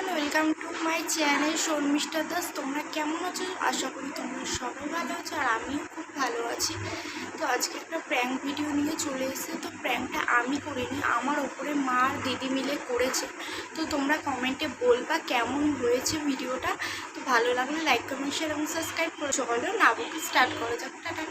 Everyone, welcome to my channel Sharmishtha Das. তোমরা কেমন আছো? আশা করি তোমরা সবাই ভালো আছো, আর আমিও খুব ভালো আছি। তো আজকে একটা প্র্যাঙ্ক ভিডিও নিয়ে চলে এসেছে। তো প্র্যাঙ্কটা আমি করিনি, আমার ওপরে মা আর দিদি মিলে করেছে। তো তোমরা কমেন্টে বলবা কেমন হয়েছে ভিডিওটা। তো ভালো লাগলে লাইক, কমেন্ট, শেয়ার এবং সাবস্ক্রাইব করে চলো না বুকে স্টার্ট করা যাক। টাটা।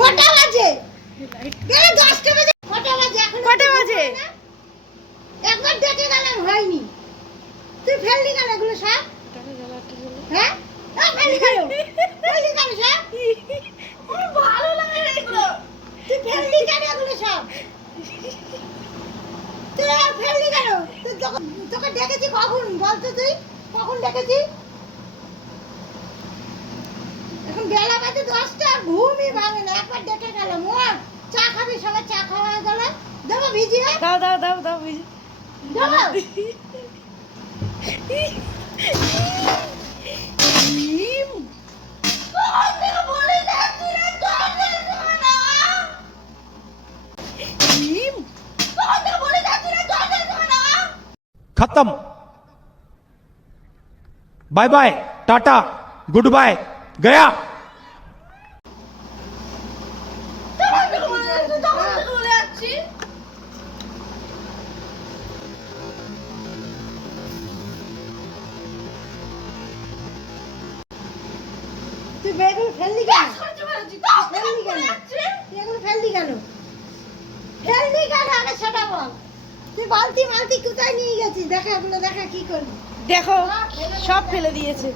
কটা বাজে? 10টা বাজে। কটা বাজে এখন? কটা বাজে? একবার দেখে গেলাম হয়নি। তুই ফেললি কেন এগুলো সব? হ্যাঁ? ফেললি কেন? ফেললি কেন সব? ভালো লাগে না এগুলো। তুই ফেললি কেন এগুলো সব? তুই ফেললি কেন? তোকে ডেকেছি কখন? বলতো তুই কখন ডেকেছি? এখন বেলা বাজে 10টা, ঘুমই ভাঙে না। একবার ডেকে গেলাম, চা খাবি? সবাই চা খাওয়া হয়ে গেল। দেবো ভিজিয়ে? দাও দাও দাও দাও ভিজিয়ে দেবো? खत्म। Bye bye, tata, goodbye, गया। তুই বেগুন ফেললি কেন? ফেললি কেন? বেগুন ফেললি কেন? ফেললি কেন আগে সেটা বল। তুই বালতি মালতি কোথায় নিয়ে গেছিস? দেখা এগুলো, দেখা কি করবি? দেখো সব ফেলে দিয়েছে।